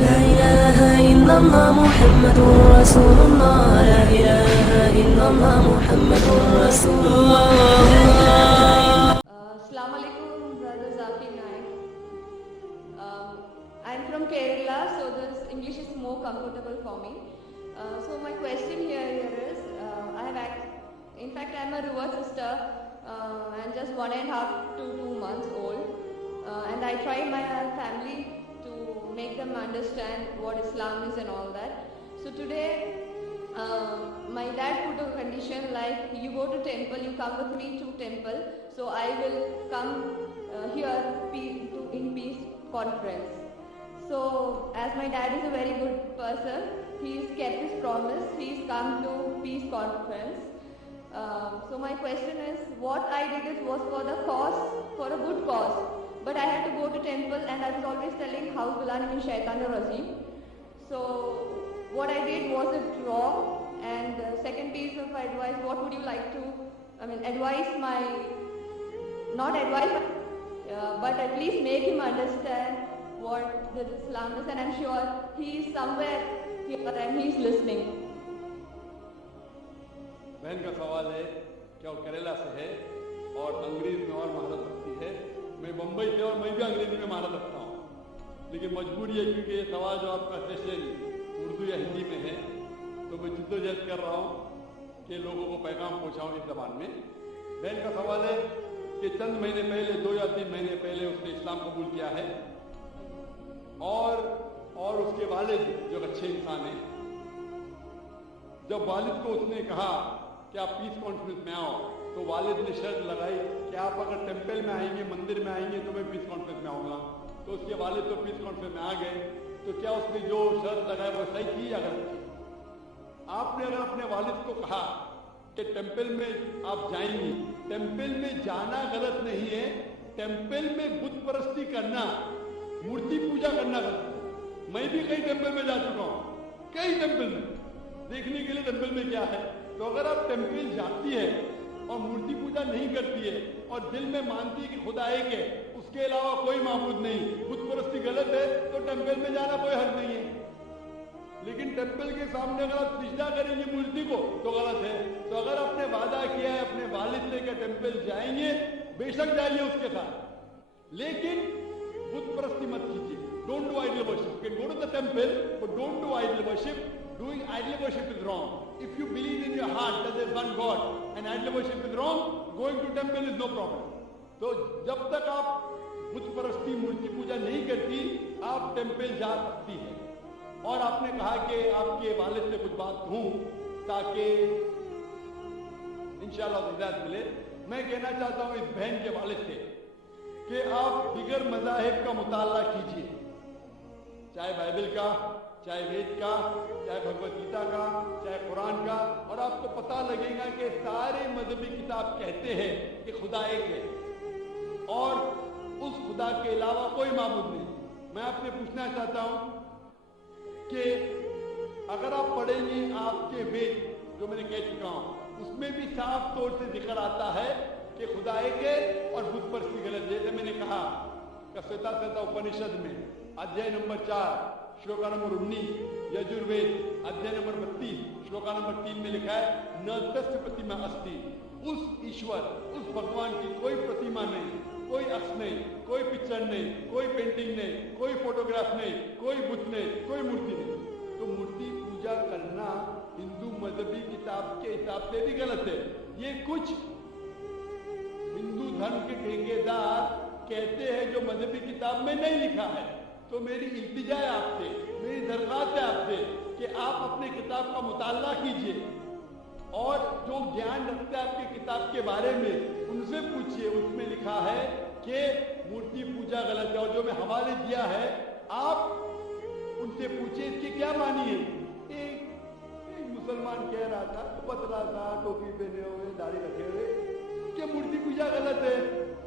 لا إله إلا الله محمد رسول الله لا إله إلا الله محمد رسول الله. Assalamu alaikum, brother Zakir Naik. I'm from Kerala, so this English is more comfortable for me. So my question here is, in fact, I'm a reward sister and just 1.5 to 2 months old, and I try my family to make them understand what Islam is and all that. So today, my dad put a condition like, you go to temple, you come with me to temple, so I will come here in peace conference. So as my dad is a very good person, he's kept his promise, he's come to peace conference. So my question is, what I did was for the cause, for a good cause, but I had to go to temple and I was always telling Ha'udhu billahi minash shaitanir rajeem. So what I did, was it wrong? And second piece of advice, what would you like to, advise my, not advise, but at least make him understand what the Islam is, and I'm sure he is somewhere here and he is listening. बहन का सवाल है कि वो केरला से है और अंग्रेज़ी में और महारत रखती है। मैं बम्बई से और मैं भी अंग्रेज़ी में महारत रखता हूँ, लेकिन मजबूरी है क्योंकि ये सवाल जो आपका सेशन उर्दू या हिंदी में है, तो मैं जिद्दोजहद कर रहा हूँ कि लोगों को पैगाम पहुँचाऊँ इस ज़बान में। बहन का सवाल है कि चंद महीने पहले, 2 या 3 महीने पहले उसने इस्लाम कबूल किया है और उसके वालिद जो अच्छे इंसान हैं, जब वालिद को उसने कहा कि आप पीस कॉन्फ्रेंस में आओ, तो वालिद ने शर्त लगाई कि आप अगर टेंपल में आएंगे, मंदिर में आएंगे, तो मैं पीस कॉन्फ्रेंस में आऊँगा। तो उसके वालिद तो पीस कॉन्फ्रेंस में आ गए। तो क्या उसने जो शर्त लगाई वो सही थी या गलत थी? आपने अगर अपने वालिद को कहा कि टेंपल में आप जाएंगे, टेंपल में जाना गलत नहीं है, टेंपल में बुत परस्ती करना, मूर्ति पूजा करना गलत है। मैं भी कई टेंपल में जा चुका हूँ, कई टेंपल में, देखने के लिए टेंपल में क्या है। तो अगर आप टेंपल जाती है और मूर्ति पूजा नहीं करती है और दिल में मानती है कि खुदा एक है, उसके अलावा कोई माबूद नहीं, बुत परस्ती गलत है, तो टेंपल में जाना कोई हर्ज नहीं है। लेकिन टेंपल के सामने अगर आप सिजदा करेंगे मूर्ति को तो गलत है। तो अगर आपने वादा किया है अपने वालिद से कि टेंपल जाएंगे, बेशक जाइए उसके साथ, लेकिन बुत परस्ती मत कीजिए। Don't do idol worship. Can go to the temple but don't do idol worship. Doing idol worship is wrong. If you believe in your heart that there is one God and idol worship is wrong, going to temple is no problem. तो जब तक आप बुत परस्ती मूर्ति पूजा नहीं करती, आप temple जा सकती है। और आपने कहा कि आपके वालिद से कुछ बात कहूं ताकि इंशाअल्लाह हिदायत मिले। मैं कहना चाहता हूं इस बहन के वालिद से कि आप दिगर मज़ाहिब का मुताला कीजिए, चाहे बाइबल का, चाहे वेद का, चाहे भगवत गीता का, चाहे कुरान का, और आपको पता लगेगा कि सारे मजहबी किताब कहते हैं कि खुदा एक है और उस खुदा के अलावा कोई माबूद नहीं। मैं आपसे पूछना चाहता हूं कि अगर आप पढ़ेंगे आपके वेद, जो मैंने कह चुका हूं, उसमें भी साफ तौर से जिक्र आता है कि खुदा एक है और बुत परस्ती गलत। जैसे मैंने कहा श्वेता उपनिषद में अध्याय नंबर 4 श्लोका नंबर 19, यजुर्वेद अध्याय नंबर 32 श्लोका नंबर 3 में लिखा है, न तस्य प्रतिमा अस्ति। उस ईश्वर, उस भगवान की कोई प्रतिमा नहीं, कोई अक्ष नहीं, कोई पिक्चर नहीं, कोई पेंटिंग नहीं, कोई फोटोग्राफ नहीं, कोई बुत नहीं, कोई मूर्ति नहीं। तो मूर्ति पूजा करना हिंदू मजहबी किताब के हिसाब से भी गलत है। ये कुछ हिंदू धर्म के ठेकेदार कहते हैं जो मजहबी किताब में नहीं लिखा है। तो मेरी इल्तिजा है आपसे, मेरी दरख्वास्त है आपसे कि आप अपने किताब का मुताला कीजिए और जो ज्ञान रखते हैं आपकी किताब के बारे में उनसे पूछिए। उसमें लिखा है कि मूर्ति पूजा गलत है, और जो मैं हवाले दिया है आप उनसे पूछिए इसकी क्या मानी है। एक मुसलमान कह रहा था, पतला सा, टोपी पहने हुए, दाढ़ी रखे हुए, कि मूर्ति पूजा गलत है।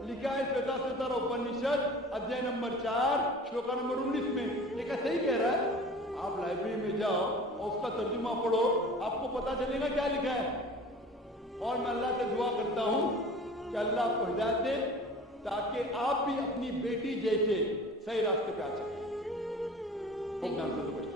लिखा है श्वेता उपनिषद अध्याय नंबर 4 श्लोका नंबर 19 में। लेकिन सही कह रहा है। आप लाइब्रेरी में जाओ और उसका तर्जुमा पढ़ो, आपको पता चलेगा क्या लिखा है। और मैं अल्लाह से दुआ करता हूं कि अल्लाह आपको हिदायत दे ताकि आप भी अपनी बेटी जैसे सही रास्ते पे आ सकें। hope that answers the question.